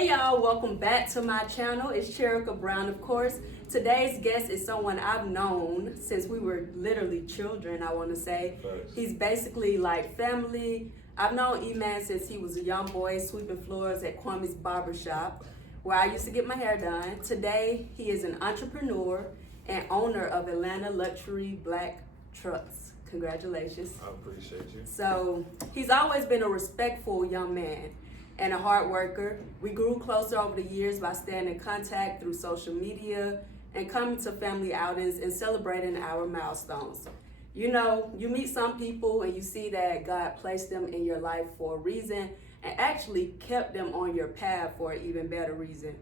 Hey y'all, welcome back to my channel. It's Cherika Brown, of course. Today's guest is someone I've known since we were literally children, I want to say. Thanks. He's basically like family. I've known E-Man since he was a young boy sweeping floors at Kwame's Barbershop, where I used to get my hair done. Today, he is an entrepreneur and owner of Atlanta Luxury Black Trucks. Congratulations. I appreciate you. So he's always been a respectful young man and a hard worker. We grew closer over the years by staying in contact through social media and coming to family outings and celebrating our milestones. You know, you meet some people and you see that God placed them in your life for a reason and actually kept them on your path for an even better reason.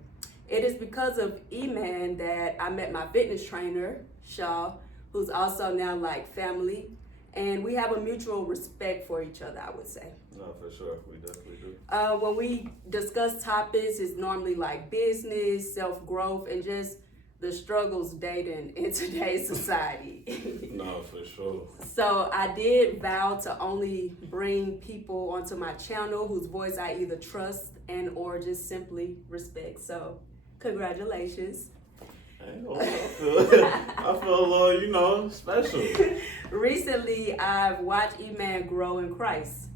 It is because of E-Man that I met my fitness trainer, Shaw, who's also now like family. And we have a mutual respect for each other, I would say. No, for sure. We definitely do. When we discuss topics, it's normally like business, self-growth, and just the struggles dating in today's society. No, for sure. So I did vow to only bring people onto my channel whose voice I either trust and or just simply respect. So congratulations. I feel a little, special. Recently, I've watched E-Man grow in Christ.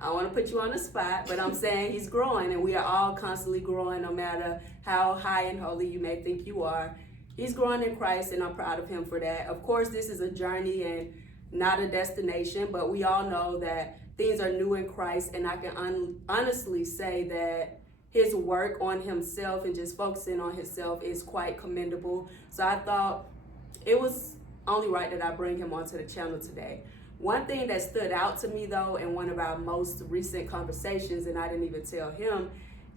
I don't want to put you on the spot, but I'm saying he's growing, and we are all constantly growing, no matter how high and holy you may think you are. He's growing in Christ, and I'm proud of him for that. Of course, this is a journey and not a destination, but we all know that things are new in Christ, and I can honestly say that his work on himself and just focusing on himself is quite commendable. So I thought it was only right that I bring him onto the channel today. One thing that stood out to me though in one of our most recent conversations, and I didn't even tell him,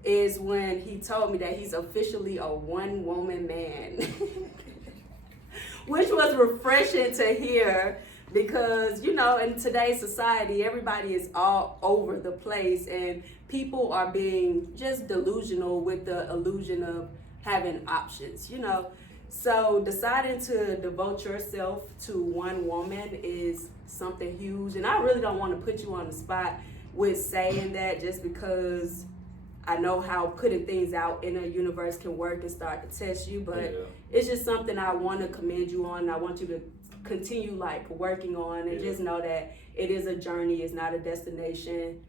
is when he told me that he's officially a one-woman man. Which was refreshing to hear because, in today's society, everybody is all over the place and people are being just delusional with the illusion of having options, So deciding to devote yourself to one woman is something huge. And I really don't want to put you on the spot with saying that just because I know how putting things out in a universe can work and start to test you, but it's just something I want to commend you on. I want you to continue working on and just know that it is a journey, it's not a destination.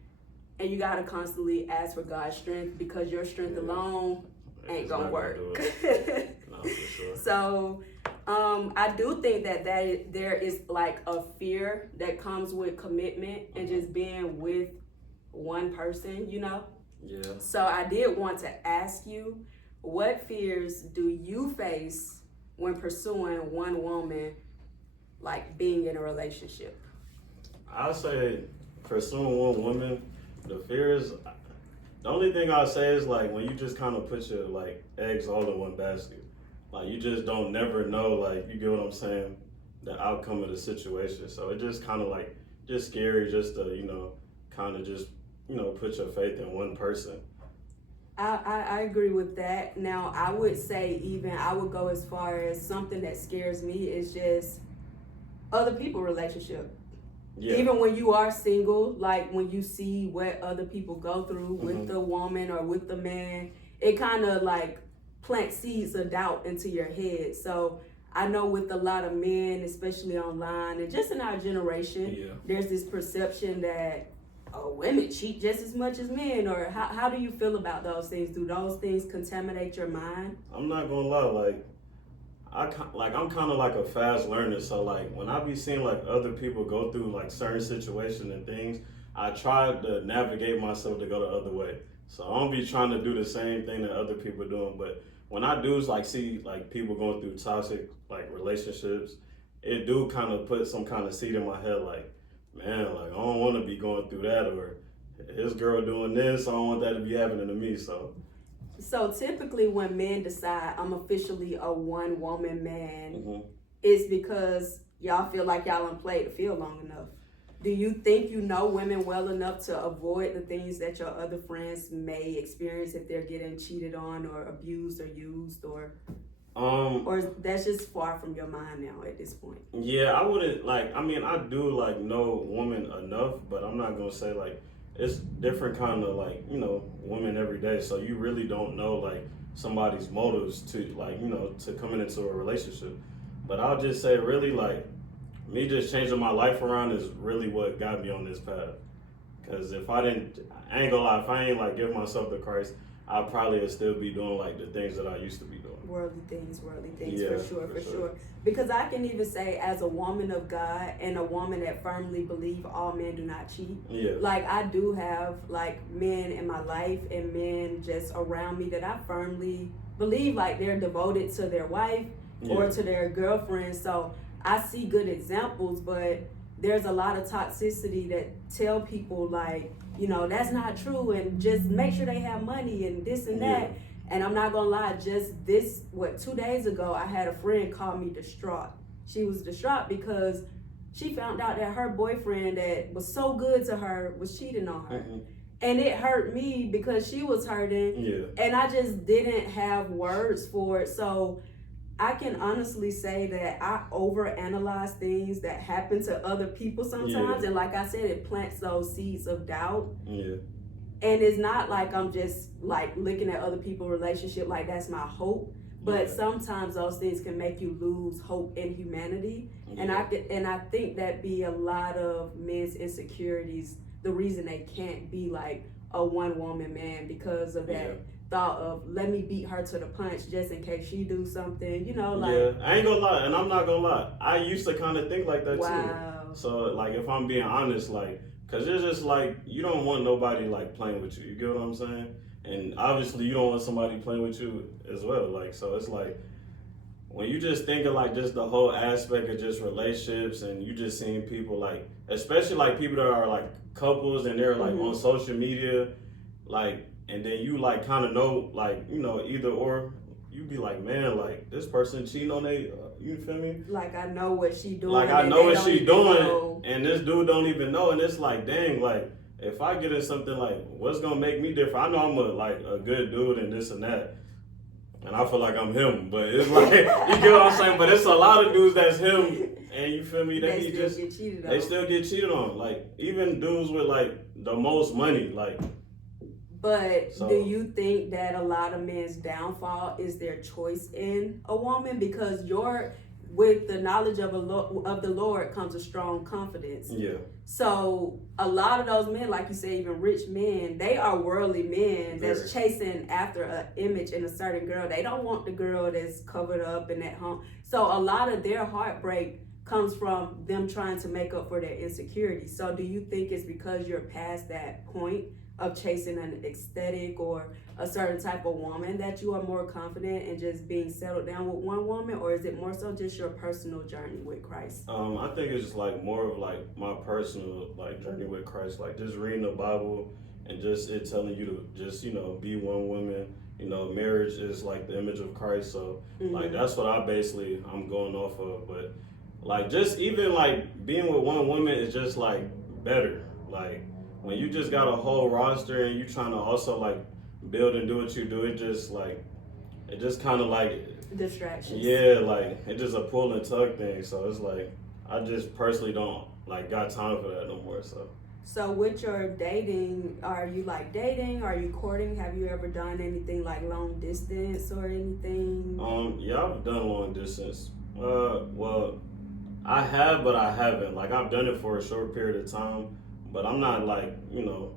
And you got to constantly ask for God's strength because your strength alone ain't gonna work. No, for sure. So I do think that there is a fear that comes with commitment and just being with one person, Yeah. So I did want to ask you, what fears do you face when pursuing one woman, being in a relationship? I'll say pursuing one woman, the fears, the only thing I'll say is when you just kind of put your eggs all in one basket. You just don't never know, you get what I'm saying, the outcome of the situation. So it just kind of just scary just to, kind of just, put your faith in one person. I agree with that. Now, I would say I would go as far as something that scares me is just other people relationship. Yeah. Even when you are single, when you see what other people go through with the woman or with the man, it kind of plant seeds of doubt into your head. So I know with a lot of men, especially online and just in our generation, there's this perception that women cheat just as much as men. Or how do you feel about those things? Do those things contaminate your mind? I'm not gonna lie, I'm kind of a fast learner. So when I be seeing other people go through certain situations and things, I try to navigate myself to go the other way. So I don't be trying to do the same thing that other people are doing. But when I do see people going through toxic relationships, it do kind of put some kind of seed in my head man, I don't want to be going through that, or his girl doing this, I don't want that to be happening to me. So typically when men decide I'm officially a one woman man, it's because y'all feel like y'all done played the field long enough. Do you think you know women well enough to avoid the things that your other friends may experience if they're getting cheated on or abused or used or that's just far from your mind now at this point? Yeah, I wouldn't I do know women enough, but I'm not gonna say it's different kind of like, you know, women every day. So you really don't know like somebody's motives to like, you know, to coming into a relationship. But I'll just say really like me just changing my life around is really what got me on this path. Cause if I didn't, I ain't gonna lie, if I ain't like give myself to Christ, I probably would still be doing like the things that I used to be doing. Worldly things, Yeah, for sure. Because I can even say, as a woman of God and a woman that firmly believe all men do not cheat. Yeah. Like I do have like men in my life and men just around me that I firmly believe like they're devoted to their wife or to their girlfriend. So I see good examples, but there's a lot of toxicity that tell people like, you know, that's not true and just make sure they have money and this and that. And I'm not gonna lie, just 2 days ago, I had a friend call me distraught. She was distraught because she found out that her boyfriend that was so good to her was cheating on her. Mm-hmm. And it hurt me because she was hurting. Yeah. And I just didn't have words for it. So I can honestly say that I overanalyze things that happen to other people sometimes. And like I said, it plants those seeds of doubt. Yeah. And it's not like I'm just like looking at other people's relationship like that's my hope. But sometimes those things can make you lose hope in humanity. And I think that be a lot of men's insecurities, the reason they can't be like a one woman man, because of that thought of let me beat her to the punch just in case she do something, you know, like I ain't gonna lie, and I'm not gonna lie, I used to kind of think like that wow. too. So like if I'm being honest, like cause it's just like you don't want nobody like playing with you, you get what I'm saying? And obviously you don't want somebody playing with you as well, like so it's like when you just think of like just the whole aspect of just relationships and you just seeing people like, especially like people that are like couples and they're like on social media, like, and then you like kind of know like, you know, either or, you be like, man, like this person cheating on they, you feel me? Like I know what she doing. Like I know what she doing know. And this dude don't even know, and it's like, dang, like if I get in something like, what's gonna make me different? I know I'm a good dude and this and that. And I feel like I'm him, but it's like, you get what I'm saying? But it's a lot of dudes that's him, and you feel me? They still get cheated on. Like, even dudes with like the most money, like. But do you think that a lot of men's downfall is their choice in a woman? Because with the knowledge of the Lord comes a strong confidence. Yeah. So a lot of those men, like you say, even rich men, they are worldly men that's chasing after an image in a certain girl. They don't want the girl that's covered up and at home. So a lot of their heartbreak comes from them trying to make up for their insecurities. So do you think it's because you're past that point of chasing an aesthetic or a certain type of woman that you are more confident in just being settled down with one woman, or is it more so just your personal journey with Christ? I think it's just like more of like my personal like journey with Christ, like just reading the Bible and just it telling you to just, you know, be one woman. You know, marriage is like the image of Christ, so like that's what I'm going off of. But like just even like being with one woman is just like better. Like when you just got a whole roster and you trying to also like build and do what you do, it just kind of like distractions. Yeah, like it's just a pull and tug thing. So it's like I just personally don't like got time for that no more. So with your dating, are you like dating? Are you courting? Have you ever done anything like long distance or anything? Yeah, I've done long distance. Well, I have, but I haven't. Like I've done it for a short period of time, but I'm not like, you know,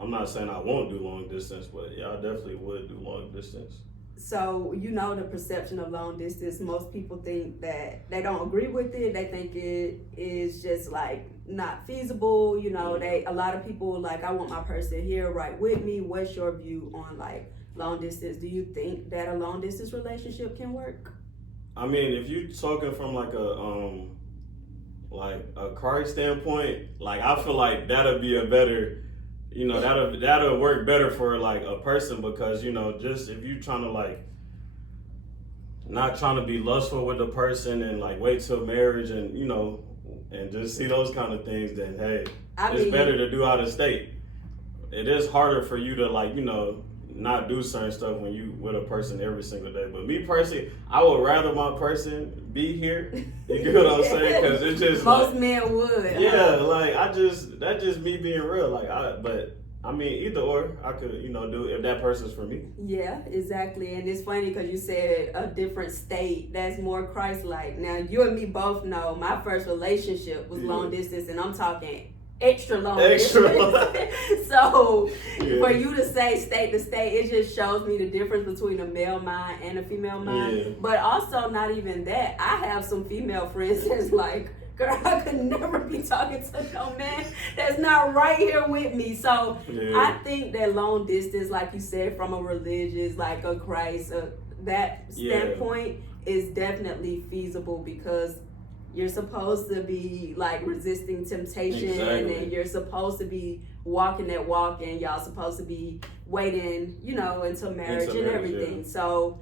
I'm not saying I won't do long distance, but yeah, I definitely would do long distance. So, you know, the perception of long distance, most people think that they don't agree with it. They think it is just like not feasible. You know, a lot of people like, I want my person here right with me. What's your view on like long distance? Do you think that a long distance relationship can work? I mean, if you're talking from like a Christ standpoint, like I feel like that'll be a better, you know, that'll work better for like a person, because, you know, just if you trying to like not trying to be lustful with the person and like wait till marriage and, you know, and just see those kind of things, then hey, it's better to do out of state. It is harder for you to like, you know, not do certain stuff when you with a person every single day. But me personally, I would rather my person be here. You get what I'm saying? Because it's just most men would. Yeah, like that's just me being real. But I mean, either or, I could, do if that person's for me. Yeah, exactly. And it's funny because you said a different state that's more Christ-like. Now, you and me both know my first relationship was long distance, and I'm talking extra long distance. So, for you to say state to state, it just shows me the difference between a male mind and a female mind. Yeah. But also, not even that. I have some female friends that's like, girl, I could never be talking to no man that's not right here with me. So I think that long distance, like you said, from a religious, like a Christ, that standpoint is definitely feasible because you're supposed to be like resisting temptation and you're supposed to be walking that walk and y'all supposed to be waiting, until marriage and everything. Yeah. So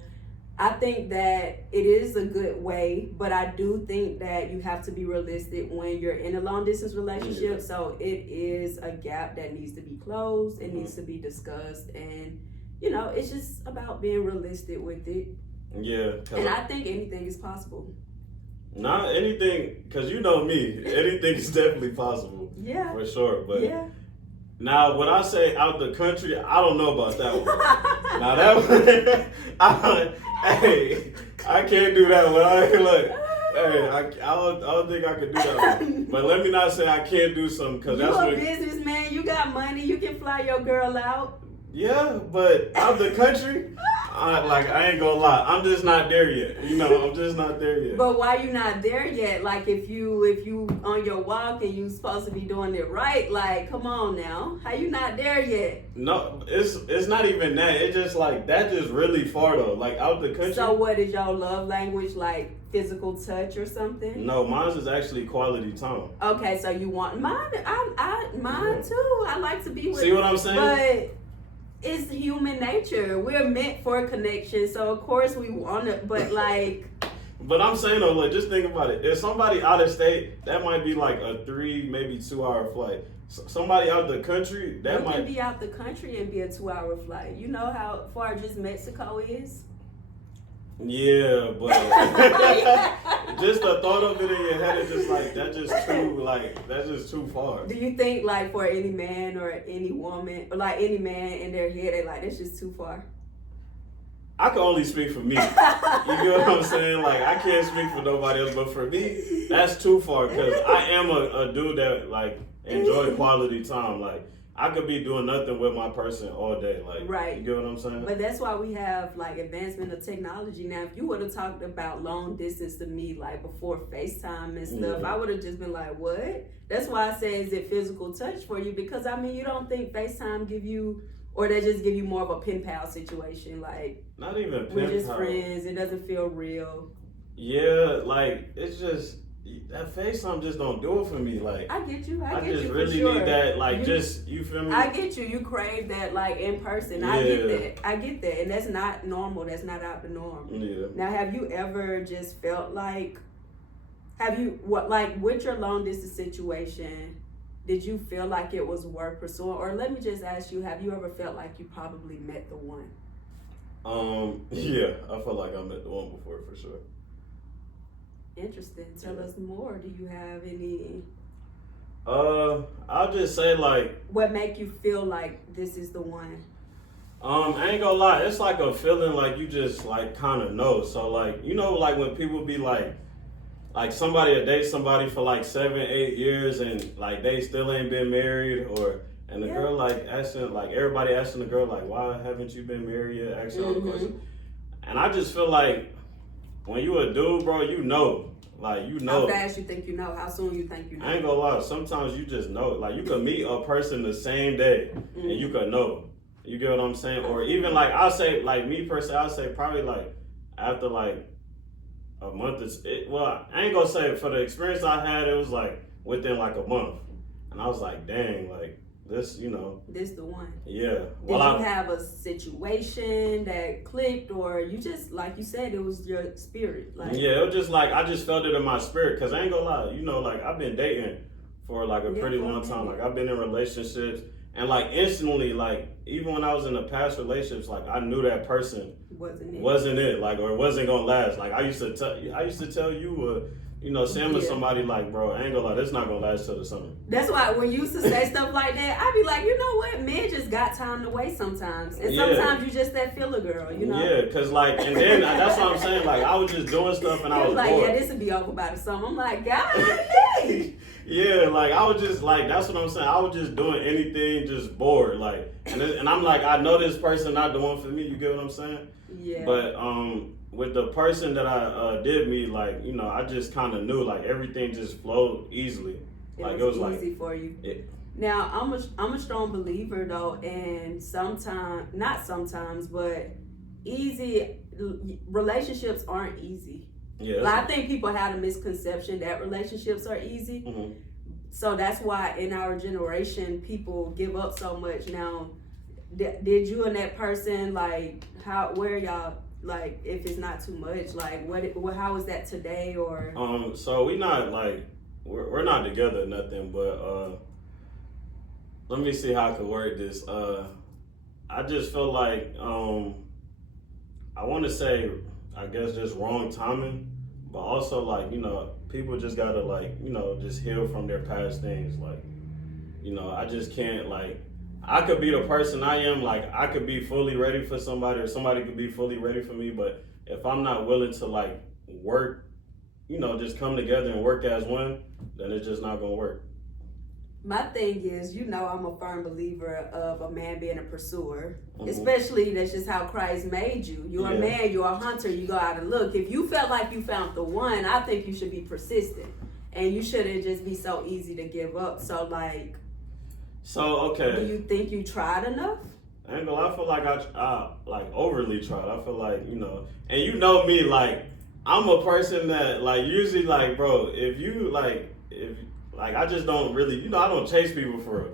I think that it is a good way, but I do think that you have to be realistic when you're in a long distance relationship. Yeah. So it is a gap that needs to be closed. It needs to be discussed. And, it's just about being realistic with it. Yeah. And I think anything is possible. Not anything, because you know me, anything is definitely possible. Yeah. For sure. But yeah. Now, when I say out the country, I don't know about that one. Now that one, hey, I can't do that one. I don't think I could do that one. But let me not say I can't do something because that's a businessman. You got money. You can fly your girl out. Yeah, but out the country, I ain't gonna lie. I'm just not there yet. I'm just not there yet. But why you not there yet? Like if you on your walk and you supposed to be doing it right, like come on now. How you not there yet? No, it's not even that. It's just like that just really far though. Like out the country. So what is your love language, like physical touch or something? No, mine is actually quality time. Okay, so you want mine mine too. I like to be with See what I'm saying? But it's human nature. We're meant for connection, so of course we want it. But like, but I'm saying though, like just think about it. If somebody out of state, that might be like a 3, maybe 2 hour flight. Somebody out the country, that might be out the country and be a 2 hour flight. You know how far just Mexico is? Yeah, but just the thought of it in your head is just like that's just too far. Do you think like for any man or any woman or like any man in their head they like that's just too far? I can only speak for me. You get what I'm saying? Like I can't speak for nobody else, but for me, that's too far because I am a dude that like enjoy quality time. Like I could be doing nothing with my person all day. Like, right. You get what I'm saying? But that's why we have like advancement of technology. Now, if you would have talked about long distance to me like before FaceTime and stuff, I would have just been like, what? That's why I say, is it physical touch for you? Because I mean, you don't think FaceTime give you, or they just give you more of a pen pal situation? Like, not even pen pal. We're just friends. It doesn't feel real. Yeah, like it's just. That FaceTime just don't do it for me. Like I get you. I get just you really for sure. need that. Like you feel me? I get you. You crave that like in person. Yeah. I get that, and that's not normal. That's not out the norm. Yeah. Now, have you ever just felt like? With your long distance situation? Did you feel like it was worth pursuing, or let me just ask you: have you ever felt like you probably met the one? Yeah, I felt like I met the one before for sure. Interesting. Tell us more. Do you have any? I'll just say like. What make you feel like this is the one? I ain't gonna lie. It's like a feeling like you just like kind of know. So like like when people be like somebody will date somebody for like 7, 8 years and like they still ain't been married and the girl like asking like everybody asking the girl like why haven't you been married yet? Asking all the questions. And I just feel like. When you a dude, bro, you know. How fast you think you know? How soon you think you know? I ain't gonna lie. Sometimes you just know. Like, you could meet a person the same day, and you could know. You get what I'm saying? Or even, like, I'll say, like, me personally, I'll say probably, like, after, like, a month. Well, I ain't gonna say for the experience I had, it was, like, within, like, a month. And I was like, dang, like, this, This the one. Yeah. Did you have a situation that clicked, or you just, like you said, it was your spirit? Like, yeah, it was just like, I just felt it in my spirit, because I ain't gonna lie, like, I've been dating for, like, a pretty long time. Like, I've been in relationships, And like instantly, like even when I was in the past relationships, like I knew that person wasn't it, like, or it wasn't gonna last. Like I used to tell you, Sam or somebody, like, bro, I ain't gonna lie, that's not gonna last till the summer. That's why when you used to say stuff like that, I'd be like, you know what, men just got time to waste sometimes, and sometimes you just that filler girl, you know? Yeah, cause like, and then that's what I'm saying. Like I was just doing stuff, and I was like, bored. yeah, this would be over by the summer. I'm like, God, hey. Yeah, like I was just like, that's what I'm saying. I was just doing anything, just bored. Like, and I'm like, I know this person not the one for me. You get what I'm saying? Yeah. But with the person that I did meet, like, I just kind of knew, like, everything just flowed easily. It was easy for you. Now I'm a strong believer though, and not sometimes, but relationships aren't easy. Yeah, I think people have a misconception that relationships are easy. Mm-hmm. So that's why in our generation people give up so much. Now, did you and that person, like, where y'all, like, if it's not too much, like, how is that today? Or so we not like we're not together or nothing, but let me see how I could word this. I just feel like I want to say, I guess, just wrong timing, but also, like, people just gotta, like, just heal from their past things. Like, I just can't, like, I could be the person I am, like, I could be fully ready for somebody, or somebody could be fully ready for me, but if I'm not willing to, like, work, just come together and work as one, then it's just not gonna work. My thing is, I'm a firm believer of a man being a pursuer. Mm-hmm. Especially, that's just how Christ made you. You're a man, you're a hunter, you go out and look. If you felt like you found the one, I think you should be persistent. And you shouldn't just be so easy to give up. So, like, okay. Do you think you tried enough? I ain't gonna lie, I feel like I like overly tried. I feel like, and you know me, like, I'm a person that, like, usually, like, bro, if I just don't really, I don't chase people for real.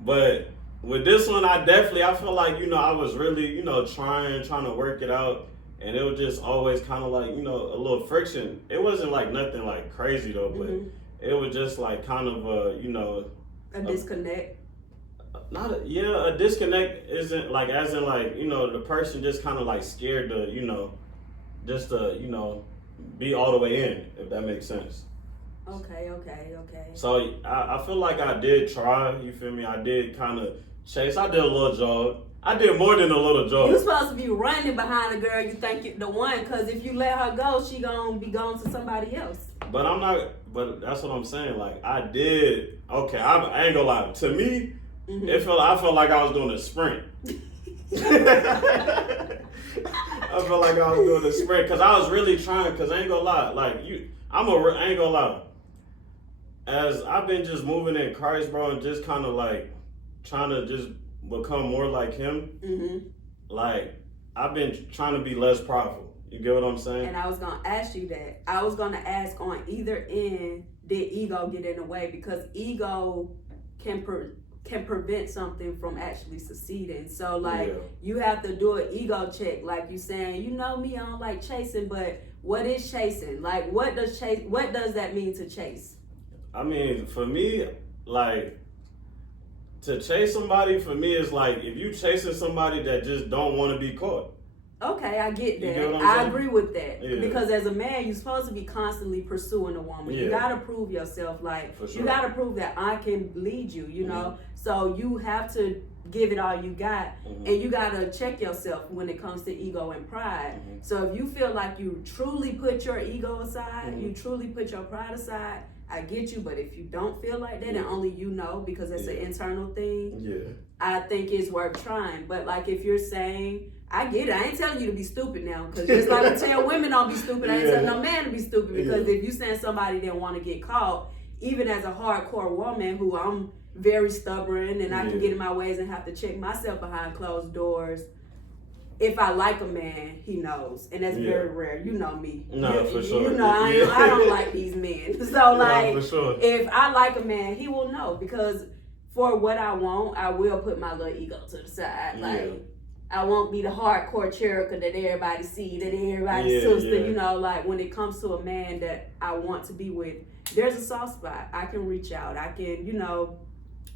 But with this one, I feel like, I was really, trying to work it out. And it was just always kind of like, a little friction. It wasn't like nothing like crazy though, but it was just like kind of a disconnect. A disconnect isn't like, as in like, the person just kind of like scared to, just to, be all the way in, if that makes sense. Okay. So I feel like I did try, you feel me? I did kind of chase. I did a little jog. I did more than a little jog. You're supposed to be running behind a girl you think you're the one, because if you let her go, she gonna be gone to somebody else. But I'm not, but that's what I'm saying. Like, I did, okay, I ain't gonna lie. To me, I felt like I was doing a sprint. I felt like I was doing a sprint, because I was really trying, because I ain't gonna lie. Like, I ain't gonna lie. As I've been just moving in Christ, bro, and just kind of like trying to just become more like him, like, I've been trying to be less prideful. You get what I'm saying? And I was gonna ask you that. I was gonna ask, on either end, did ego get in the way? Because ego can prevent something from actually succeeding. So, like, you have to do an ego check. Like you saying, you know me, I don't like chasing, but what is chasing? Like, what does that mean to chase? I mean, for me, like, to chase somebody, for me, is like, if you chasing somebody that just don't want to be caught. Okay, I get that. You get what I'm saying? agree with that. Yeah. Because as a man, you're supposed to be constantly pursuing a woman. You gotta prove yourself. Like, you gotta prove that I can lead you, you know? So you have to give it all you got, and you gotta check yourself when it comes to ego and pride. So if you feel like you truly put your ego aside, you truly put your pride aside, I get you. But if you don't feel like that, and only you know, because it's an internal thing, I think it's worth trying. But like, if you're saying, I get it, I ain't telling you to be stupid now, because just like I tell women don't be stupid, I ain't telling no man to be stupid, because if you saying somebody didn't want to get caught, even as a hardcore woman who I'm very stubborn and I can get in my ways and have to check myself behind closed doors, if I like a man, he knows, and that's very rare. You know me. No, for sure. You know, I don't like these men. So, like, for sure. If I like a man, he will know, because for what I want, I will put my little ego to the side. Like, I won't be the hardcore Cherokee that everybody see, that everybody's sister. You know, like, when it comes to a man that I want to be with, there's a soft spot. I can reach out. I can,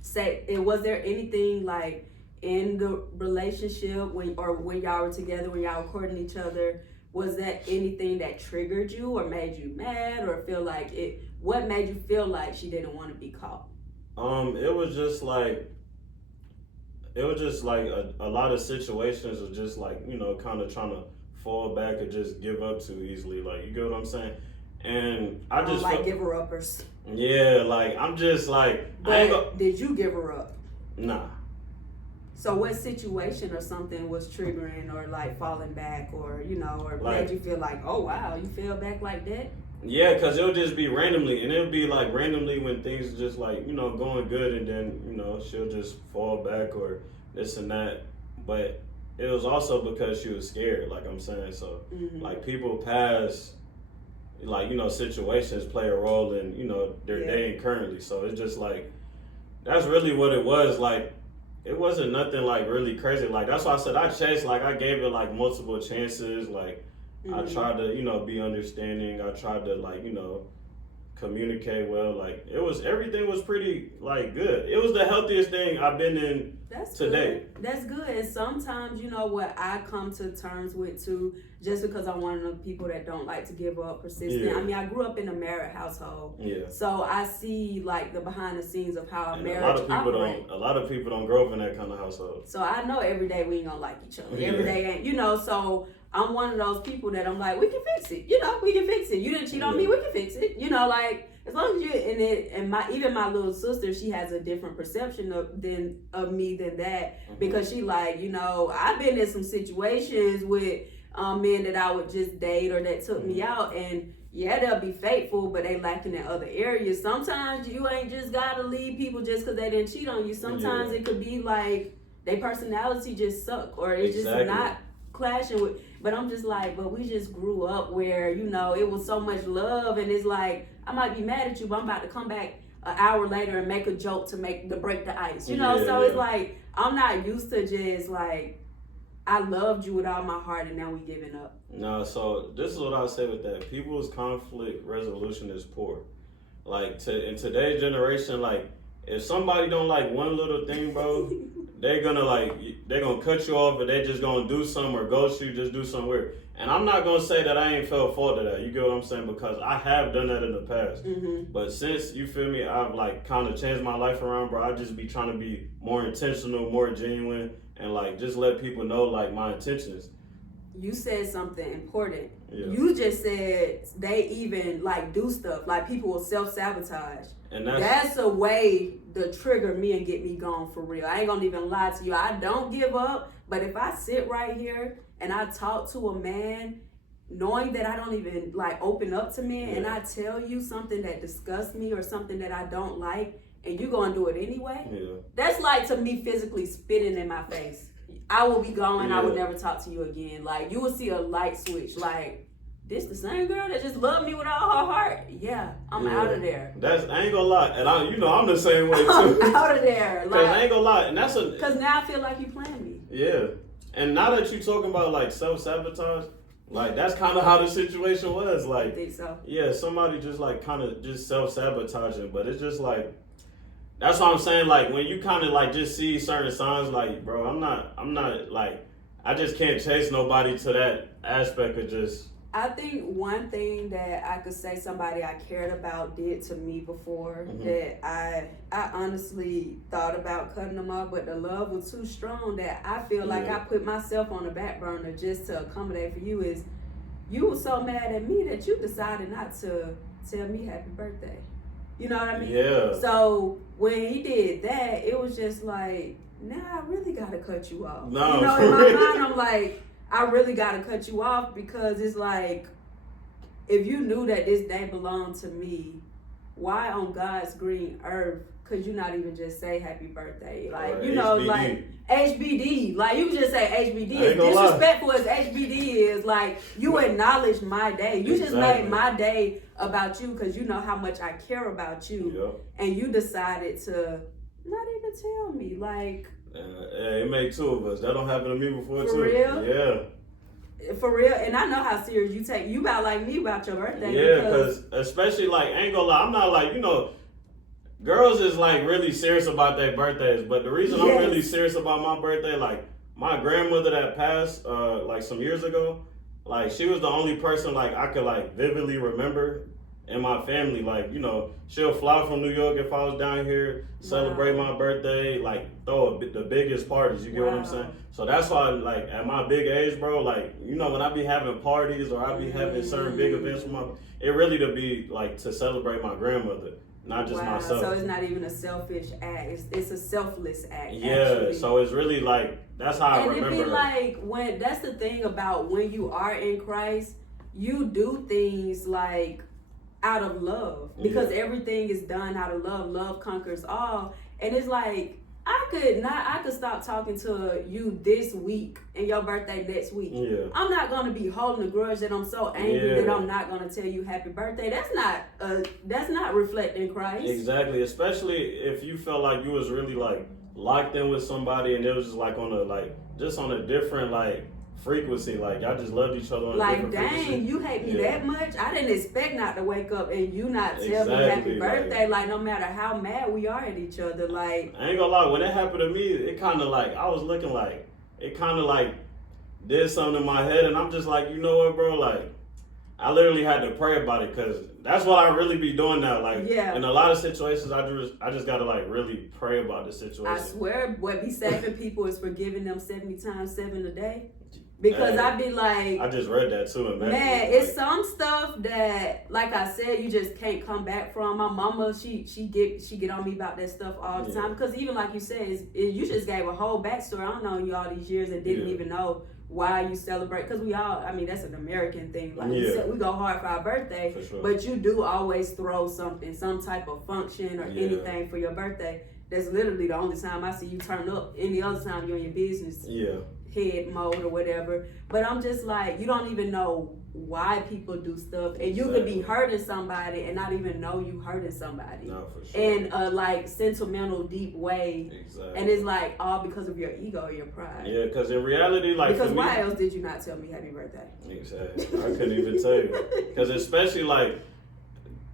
was there anything like in the relationship when y'all were together, when y'all were courting each other, was that anything that triggered you or made you mad or feel like what made you feel like she didn't want to be caught? It was just like a lot of situations of just like, you know, kind of trying to fall back or just give up too easily. Like, you get what I'm saying? And I just like giver-uppers. Yeah, like I'm just like. But did you give her up? Nah. So what situation or something was triggering or like falling back or, you know, or like, made you feel like, oh wow, you fell back like that? Yeah, because it'll just be randomly, and it'll be like randomly when things are just like, you know, going good, and then, you know, she'll just fall back or this and that. But it was also because she was scared, like I'm saying. So like people past, like, you know, situations play a role in, you know, their day and currently. So it's just like, that's really what it was. Like, it wasn't nothing like really crazy. Like, that's why I said I chased, like I gave it like multiple chances. Like I tried to, you know, be understanding. I tried to, like, you know, communicate well. Like everything was pretty like good. It was the healthiest thing I've been in today. Good. That's good. And sometimes, you know what I come to terms with too, just because I'm one of the people that don't like to give up, persistent. Yeah. I mean, I grew up in a married household. Yeah. So I see like the behind the scenes of how a marriage a lot of people don't grow up in that kind of household. So I know every day we ain't gonna like each other. Every day ain't, you know, so I'm one of those people that I'm like, we can fix it. You know, we can fix it. You didn't cheat on me, we can fix it. You know, like, as long as you're in it, and even my little sister, she has a different perception of me than that, because she like, you know, I've been in some situations with men that I would just date or that took me out, and yeah, they'll be faithful, but they lacking in other areas. Sometimes you ain't just gotta leave people just because they didn't cheat on you. Sometimes it could be like their personality just suck, or it's just not clashing with. But I'm just like, but we just grew up where, you know, it was so much love, and it's like, I might be mad at you, but I'm about to come back an hour later and make a joke to break the ice, you know? It's like, I'm not used to just like, I loved you with all my heart and now we giving up. No, so this is what I'll say with that. People's conflict resolution is poor. Like, in today's generation, like, if somebody don't like one little thing, bro, they're gonna cut you off, or they just gonna do something or ghost you, just do something weird. And I'm not gonna say that I ain't felt fault of that. You get what I'm saying? Because I have done that in the past. But since, you feel me, I've like kind of changed my life around, bro. I just be trying to be more intentional, more genuine, and like just let people know like my intentions. You said something important. Yeah. You just said they even like do stuff like people will self-sabotage. And that's a way to trigger me and get me gone for real. I ain't gonna even lie to you. I don't give up, but if I sit right here and I talk to a man knowing that I don't even like open up to men, and I tell you something that disgusts me or something that I don't like, and you gonna do it anyway, that's like to me physically spitting in my face. I will be gone. I will never talk to you again. Like, you will see a light switch. Like, this the same girl that just loved me with all her heart? Yeah, I'm out of there. I ain't gonna lie. And I'm the same way too. I'm out of there. Like, I ain't gonna lie. And because now I feel like you playing me. Yeah. And now that you're talking about like self-sabotage, like that's kind of how the situation was. Like, I think so. Yeah, somebody just like kind of just self-sabotaging, but it's just like, that's what I'm saying. Like, when you kind of like just see certain signs, like, bro, I'm not like, I just can't chase nobody to that aspect of just. I think one thing that I could say somebody I cared about did to me before, that I honestly thought about cutting them off, but the love was too strong that I feel like I put myself on the back burner just to accommodate for you. Is you were so mad at me that you decided not to tell me happy birthday. You know what I mean? Yeah. So when he did that, it was just like, now I really gotta cut you off. No, you know, in my mind, I'm like, I really gotta cut you off, because it's like, if you knew that this day belonged to me, why on God's green earth could you not even just say happy birthday? Like, you know, HBD. Like HBD. Like, you can just say HBD. As disrespectful as HBD is, like, you acknowledge my day. You just made my day about you because you know how much I care about you. And you decided to not even tell me. Like, it made two of us. That don't happen to me before, too. For real? Yeah. For real, and I know how serious you take. You about like me about your birthday. Yeah, because especially like, I ain't gonna lie, I'm not like, you know, girls is like really serious about their birthdays, but the reason I'm Yes. really serious about my birthday, like my grandmother that passed like some years ago, like she was the only person like I could like vividly remember in my family. Like, you know, she'll fly from New York if I was down here, celebrate my birthday, like throw the biggest parties. You get what I'm Wow. saying? So that's why, like, at my big age, bro, like, you know, when I be having parties or I be having certain big events for my, it really to be like to celebrate my grandmother, not just Wow. myself. So it's not even a selfish act. It's a selfless act. Yeah, actually. so it's really like that's how I And remember it be her. like when that's the thing about when you are in Christ, you do things like out of love because everything is done out of love. Love conquers all, and it's like I could stop talking to you this week and your birthday next week. Yeah. I'm not gonna be holding a grudge that I'm so angry Yeah. that I'm not gonna tell you happy birthday. That's not reflecting Christ. Exactly, especially if you felt like you was really like locked in with somebody and it was just like on a different like frequency, like y'all just loved each other on a Like, different dang, frequency. you hate me Yeah. that much? I didn't expect not to wake up and you not tell me happy Exactly, birthday. Like, no matter how mad we are at each other, like, I ain't gonna lie, when it happened to me, it kind of like I was looking like it kind of like did something in my head, and I'm just like, you know what, bro? Like, I literally had to pray about it because that's what I really be doing now. Like, Yeah. in a lot of situations, I just gotta like really pray about the situation. I swear what be saving people is forgiving them 70 times 7 a day. Because Hey, I be like, I just read that too, and man, it's some stuff that, like I said, you just can't come back from. My mama, she get on me about that stuff all the time. Because even like you said, you just gave a whole backstory. I don't know you all these years and didn't even know why you celebrate. Because we all, I mean, that's an American thing. Like you said, we go hard for our birthday, For sure. but you do always throw something, some type of function or anything for your birthday. That's literally the only time I see you turn up. Any other time you're in your business head mode or whatever. But I'm just like, you don't even know why people do stuff, and you could be hurting somebody and not even know you hurting somebody. No, for sure. In a like sentimental, deep way. Exactly. And it's like all because of your ego or your pride. Yeah, because in reality, like, Because for why me, else did you not tell me happy birthday? Exactly. I couldn't even tell you. Because especially like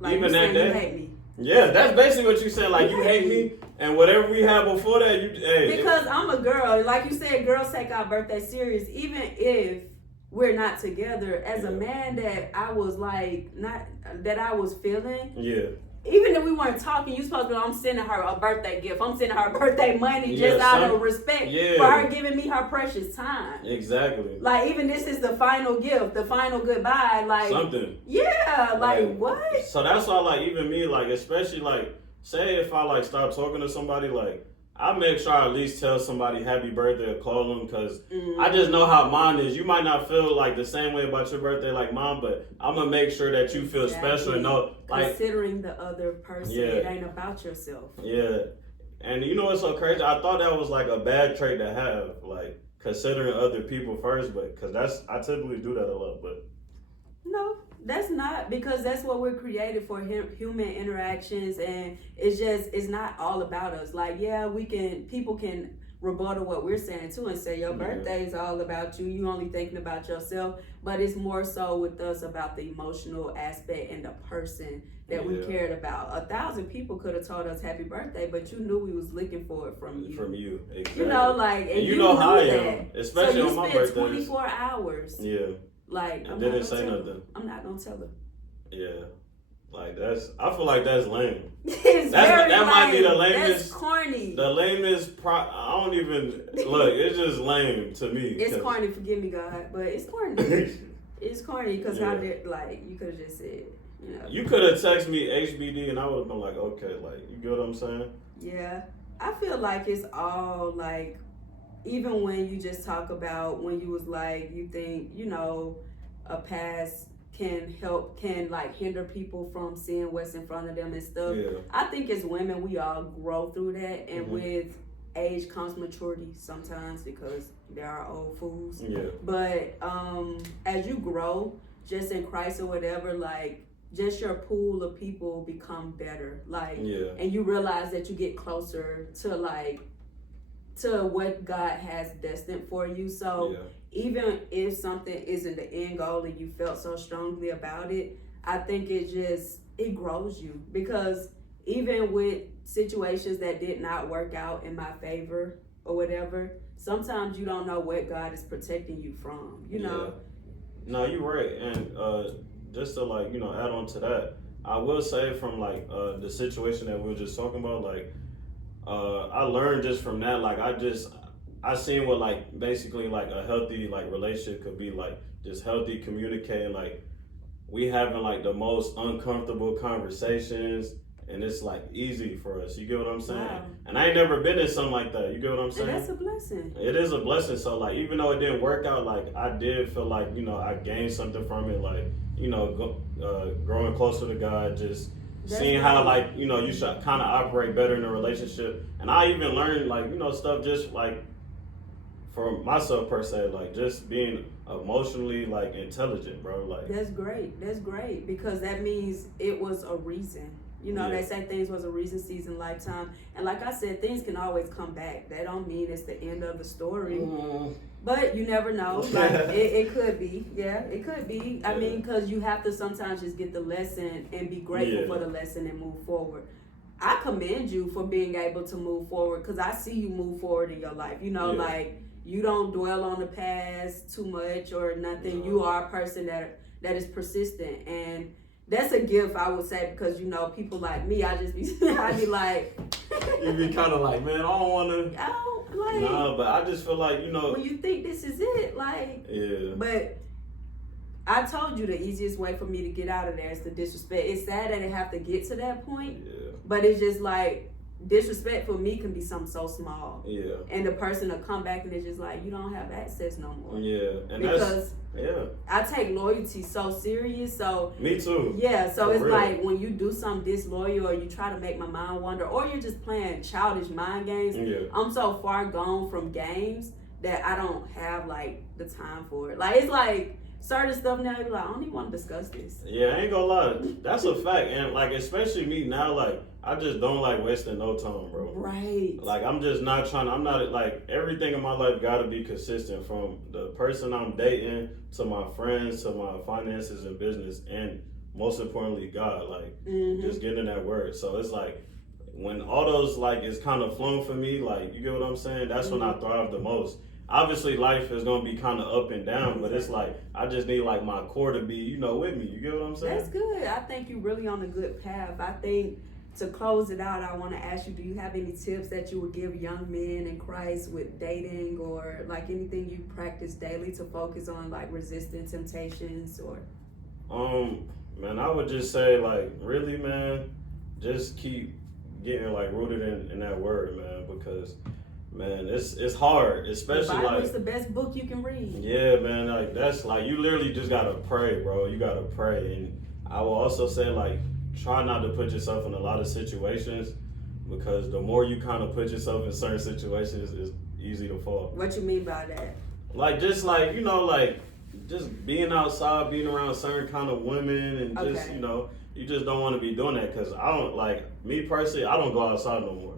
Like even you that said, day. you hate me. Yeah, that's basically what you said. Like, you hate me, and whatever we had before that, you hey. Because I'm a girl. Like you said, girls take our birthday serious. Even if we're not together, as a man that I was like, not, that I was feeling. Yeah. Even if we weren't talking, you supposed to know I'm sending her a birthday gift. I'm sending her birthday money just out of respect for her giving me her precious time. Exactly. Like, even this is the final gift, the final goodbye. Like, something. Yeah, like what? So that's why, like, even me, like, especially, like, say if I, like, start talking to somebody, like, I make sure I at least tell somebody happy birthday or call them, because I just know how mine is. You might not feel like the same way about your birthday like mine, but I'm going to make sure that you feel special and know, like, considering the other person, it ain't about yourself. Yeah. And you know what's so crazy? I thought that was like a bad trait to have, like, considering other people first, but because I typically do that a lot, but. No, that's not, because that's what we're created for, human interactions, and it's not all about us. Like, yeah, people can rebuttal what we're saying too and say your birthday is all about you, you only thinking about yourself, but it's more so with us about the emotional aspect and the person that we cared about. 1,000 people could have told us happy birthday, but you knew we was looking for it from you. From you, exactly. You know, like, and you know how I that. am, especially so on my birthday. birthdays. 24 hours. Yeah. Like, I didn't say nothing. I'm not gonna tell her. Yeah. Like, I feel like that's lame. It's very lame. Might be the lamest. That's corny. The lamest, I don't even, look, it's just lame to me. It's corny, forgive me, God, but it's corny. It's corny because how did, like, you could have just said, you know. You could have texted me HBD and I would have been like, okay, like, you get what I'm saying? Yeah. I feel like it's all, like, even when you just talk about when you was like, you think, you know, a past can like hinder people from seeing what's in front of them and stuff. Yeah. I think as women, we all grow through that, and with age comes maturity sometimes, because there are old fools. Yeah. But as you grow, just in Christ or whatever, like, just your pool of people become better. Like, and you realize that you get closer to, like, to what God has destined for you. So even if something isn't the end goal and you felt so strongly about it, I think it grows you, because even with situations that did not work out in my favor or whatever, sometimes you don't know what God is protecting you from, you know? Yeah. No, you're right. And just to like, you know, add on to that, I will say from like the situation that we were just talking about, like I learned just from that, like I seen what like basically like a healthy like relationship could be like, just healthy communicating, like we having like the most uncomfortable conversations, and it's like easy for us. You get what I'm saying? Wow. And I ain't never been in something like that. You get what I'm saying? And that's a blessing. It is a blessing. So like, even though it didn't work out, like I did feel like, you know, I gained something from it. Like, you know, growing closer to God, just seeing how like, you know, you should kind of operate better in a relationship. And I even learned like, you know, stuff just like for myself per se, like just being emotionally like intelligent, bro. Like That's great because that means it was a reason. You know, Yeah. they say things was a reason, season, lifetime. And like I said, things can always come back. That don't mean it's the end of the story. But you never know. Like, it could be. Yeah, it could be. I mean, because you have to sometimes just get the lesson and be grateful for the lesson and move forward. I commend you for being able to move forward because I see you move forward in your life. You know, like, you don't dwell on the past too much or nothing. You are a person that is persistent, and that's a gift, I would say, because, you know, people like me, I be like, you be kind of like, man, I don't want to. Nah, but I just feel like, you know, when you think this is it, like, yeah. But I told you the easiest way for me to get out of there is to disrespect. It's sad that it have to get to that point, but it's just like, disrespect for me can be something so small. Yeah. And the person will come back and it's just like, you don't have access no more. Yeah. And because I take loyalty so serious. So me too. Yeah. So it's like when you do something disloyal or you try to make my mind wander or you're just playing childish mind games. Yeah. I'm so far gone from games that I don't have like the time for it. Like it's like certain stuff now, you're like, I don't even want to discuss this. Yeah, I ain't gonna lie. That's a fact. And like, especially me now, like, I just don't like wasting no time, bro. Right. Like, I'm just not trying, I'm not, like, everything in my life gotta be consistent, from the person I'm dating, to my friends, to my finances and business, and most importantly, God. Like, just getting in that word. So it's like, when all those, like, is kind of flowing for me, like, you get what I'm saying? That's when I thrive the most. Obviously, life is gonna be kind of up and down, but it's like I just need like my core to be, you know, with me. You get what I'm saying? That's good. I think you're really on a good path. I think to close it out, I want to ask you: do you have any tips that you would give young men in Christ with dating, or like anything you practice daily to focus on, like resisting temptations, or? Man, I would just say like, really, man, just keep getting like rooted in that word, man, because. Man, it's hard, especially the Bible like is the best book you can read. Yeah, man, like that's like you literally just gotta pray, bro. You gotta pray, and I will also say like try not to put yourself in a lot of situations, because the more you kind of put yourself in certain situations, it's easy to fall. What you mean by that? Like just like you know like just being outside, being around certain kind of women, and just you know you just don't want to be doing that, because I don't like me personally. I don't go outside no more.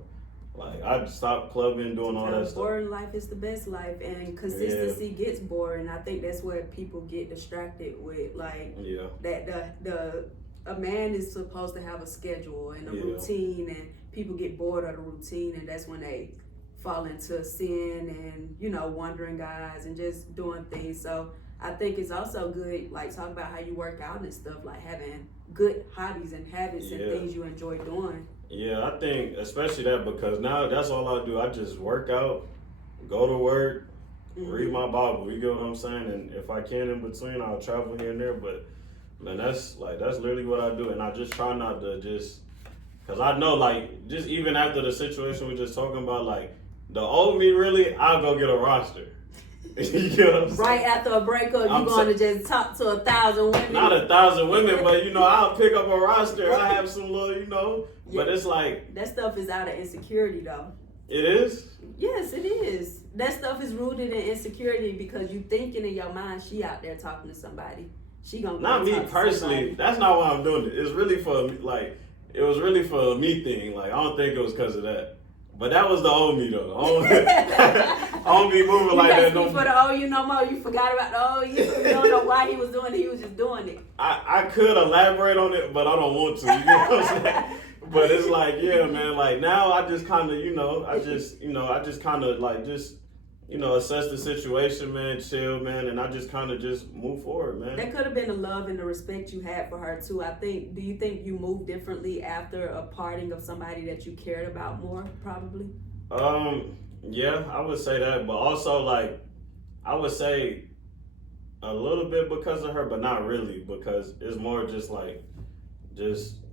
Like, I stopped clubbing, doing all that stuff. Boring life is the best life, and consistency gets boring. I think that's where people get distracted with, like, that a man is supposed to have a schedule and a routine, and people get bored of the routine, and that's when they fall into sin and, you know, wandering guys and just doing things. So I think it's also good, like, talk about how you work out and stuff, like having good hobbies and habits and things you enjoy doing. Yeah, I think especially that, because now that's all I do. I just work out, go to work, read my Bible. You get what I'm saying? And if I can in between, I'll travel here and there. But man, that's literally what I do. And I just try not to because I know like just even after the situation we're just talking about, like the old me really, I'll go get a roster. You get what I'm saying? Right after a breakup, you're going to just talk to 1,000 women. Not 1,000 women, but you know, I'll pick up a roster. I have some little, you know, but it's like that stuff is out of insecurity, though. It is? Yes, it is. That stuff is rooted in insecurity because you thinking in your mind she out there talking to somebody. She gonna not me personally. That's not why I'm doing it. It's really for like it was really for a me thing. Like I don't think it was because of that. But that was the old me though. I don't be moving like that no more. For the old you no more. You forgot about the old you. You don't know why he was doing it. He was just doing it. I could elaborate on it, but I don't want to. You know what I'm saying? But it's like, yeah, man, like now I just kind of, I just kind of like assess the situation, man, chill, man, and I just kind of just move forward, man. That could have been the love and the respect you had for her too. Do you think you moved differently after a parting of somebody that you cared about more, probably? Yeah, I would say that, but also like, I would say a little bit because of her, but not really, because it's more just like,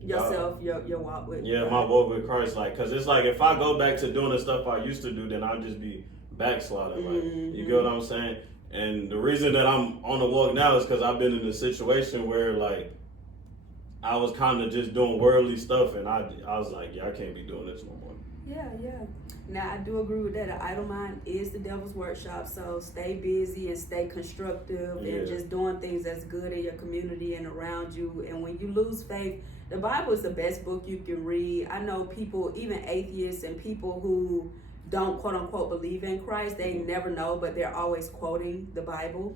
yourself, your walk with. Yeah, my walk with Christ, like, cause it's like if I go back to doing the stuff I used to do, then I'll just be backsliding. Like, you get what I'm saying? And the reason that I'm on the walk now is because I've been in a situation where like I was kind of just doing worldly stuff, and I was like, yeah, I can't be doing this no more. Yeah. Now I do agree with that. An idle mind is the devil's workshop. So stay busy and stay constructive, and just doing things that's good in your community and around you. And when you lose faith, the Bible is the best book you can read. I know people, even atheists and people who don't quote unquote believe in Christ, they never know, but they're always quoting the Bible.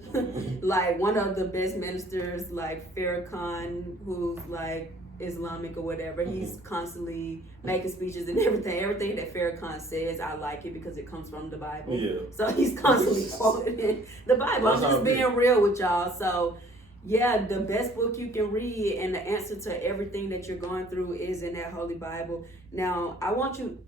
Like one of the best ministers, like Farrakhan, who's like Islamic or whatever, he's constantly making speeches and everything that Farrakhan says, I like it because it comes from the Bible. Yeah. So he's constantly quoting the Bible. I'm just being real with y'all. So yeah, the best book you can read and the answer to everything that you're going through is in that Holy Bible. Now, I want to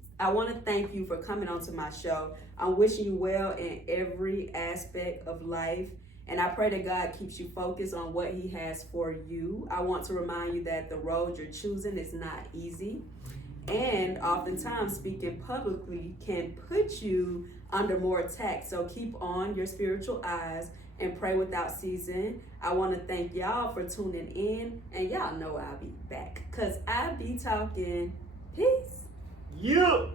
thank you for coming onto my show. I'm wishing you well in every aspect of life. And I pray that God keeps you focused on what He has for you. I want to remind you that the road you're choosing is not easy. And oftentimes speaking publicly can put you under more attack. So keep on your spiritual eyes and pray without ceasing. I want to thank y'all for tuning in. And y'all know I'll be back because I be talking. Peace. Yeah.